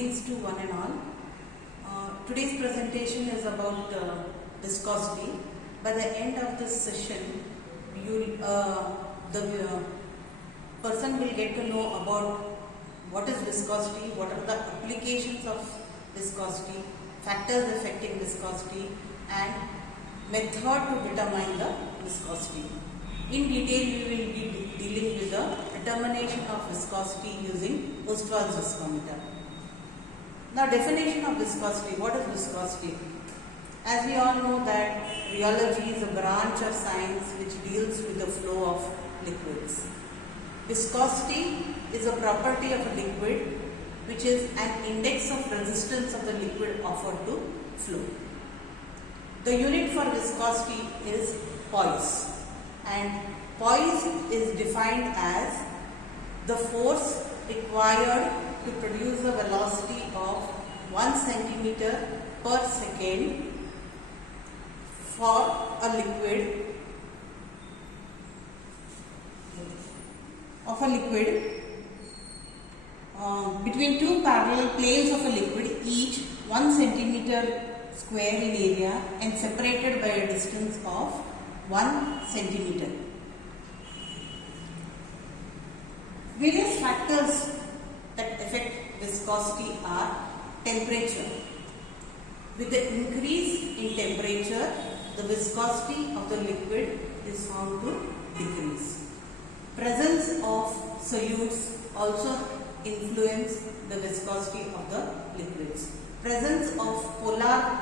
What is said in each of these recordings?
Greetings to one and all. Today's presentation is about viscosity. By the end of this session, the person will get to know about what is viscosity, what are the applications of viscosity, factors affecting viscosity, and method to determine the viscosity. In detail, we will be dealing with the determination of viscosity using Ostwald's viscometer. Now, definition of viscosity. What is viscosity? As we all know that rheology is a branch of science which deals with the flow of liquids. Viscosity is a property of a liquid which is an index of resistance of the liquid offered to flow. The unit for viscosity is poise, and poise is defined as the force required to produce the velocity of 1 centimeter per second for a liquid between two parallel planes of a liquid, each 1 centimeter square in area and separated by a distance of 1 centimeter. Various factors that affect viscosity are temperature. With the increase in temperature, the viscosity of the liquid is found to decrease. Presence of solutes also influence the viscosity of the liquids. Presence of polar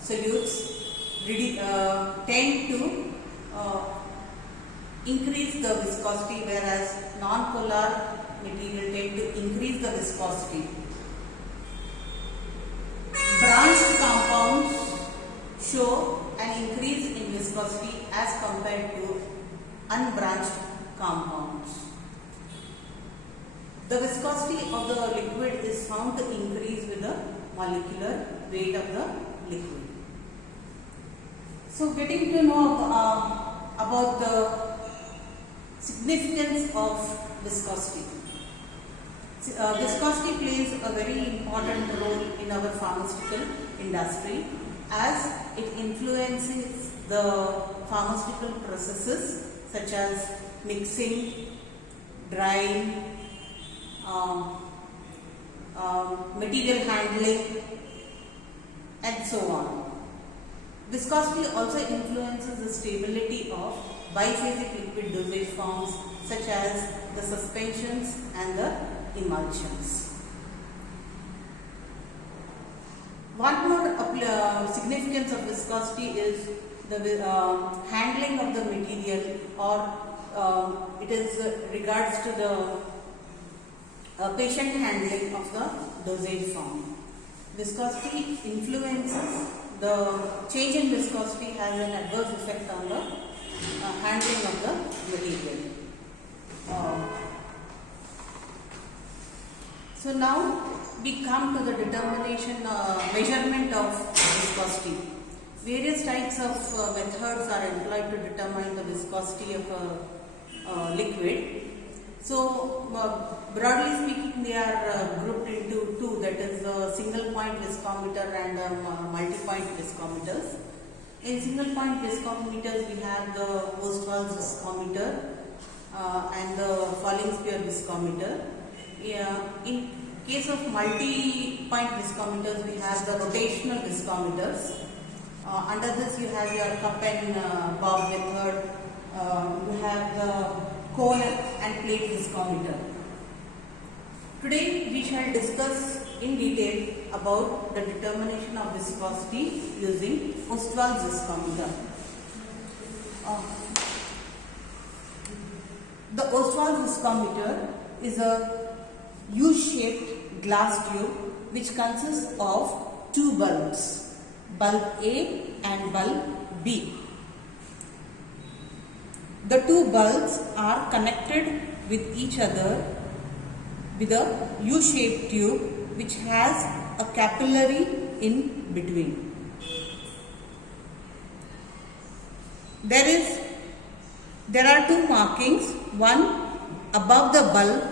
solutes tend to increase the viscosity, whereas non-polar material tend to increase the viscosity. Branched compounds show an increase in viscosity as compared to unbranched compounds. The viscosity of the liquid is found to increase with the molecular weight of the liquid. So, getting to know about the significance of viscosity. Viscosity plays a very important role in our pharmaceutical industry as it influences the pharmaceutical processes such as mixing, drying, material handling, and so on. Viscosity also influences the stability of biphasic liquid dosage forms such as the suspensions and the emulsions. One more significance of viscosity is the handling of the material, or it is regards to the patient handling of the dosage form. Viscosity influences the change in viscosity has an adverse effect on the handling of the material. So now we come to the determination, measurement of viscosity. Various types of methods are employed to determine the viscosity of a liquid. So broadly speaking, they are grouped into two, that is the single point viscometer and the multi-point viscometers. In single point viscometers, we have the Ostwald's viscometer and the falling sphere viscometer. In case of multi-point viscometers, we have the rotational viscometers. Under this, you have your cup and bob method. You have the cone and plate viscometer. Today, we shall discuss in detail about the determination of viscosity using Ostwald's viscometer. The Ostwald's viscometer is a U-shaped glass tube which consists of two bulbs, bulb A and bulb B. The two bulbs are connected with each other with a U-shaped tube which has a capillary in between. There are two markings, one above the bulb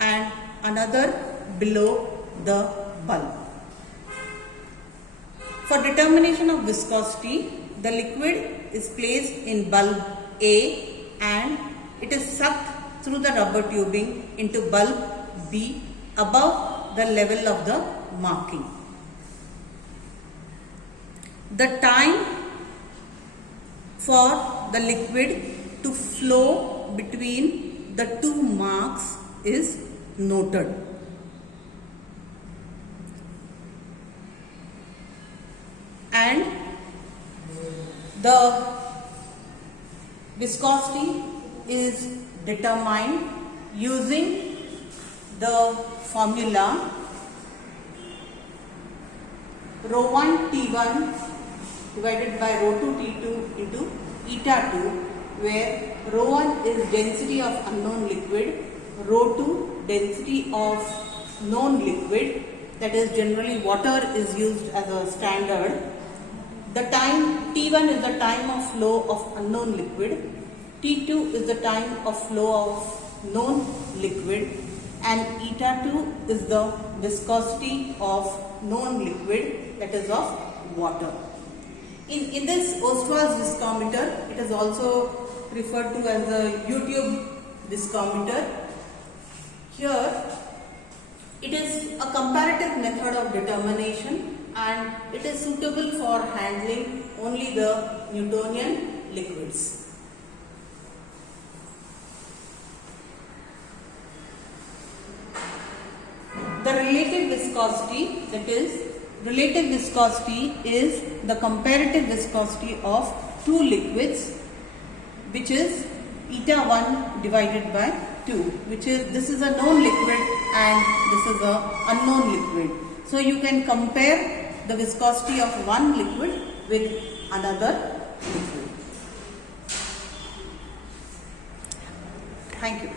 and another below the bulb. For determination of viscosity, the liquid is placed in bulb A and it is sucked through the rubber tubing into bulb B above the level of the marking. The time for the liquid to flow between the two marks is noted. And the viscosity is determined using the formula ρ1 T1 divided by ρ2 T2 into eta 2, where ρ1 is density of unknown liquid, ρ2 density of known liquid, that is generally water is used as a standard. The time T1 is the time of flow of unknown liquid, T2 is the time of flow of known liquid, and eta 2 is the viscosity of known liquid, that is of water. In this Ostwald's viscometer, it is also referred to as the YouTube viscometer. Here it is a comparative method of determination and it is suitable for handling only the Newtonian liquids. The relative viscosity, that is, relative viscosity is the comparative viscosity of two liquids, which is eta 1 divided by 2, which is, this is a known liquid and this is a unknown liquid. So you can compare the viscosity of one liquid with another liquid. Thank you.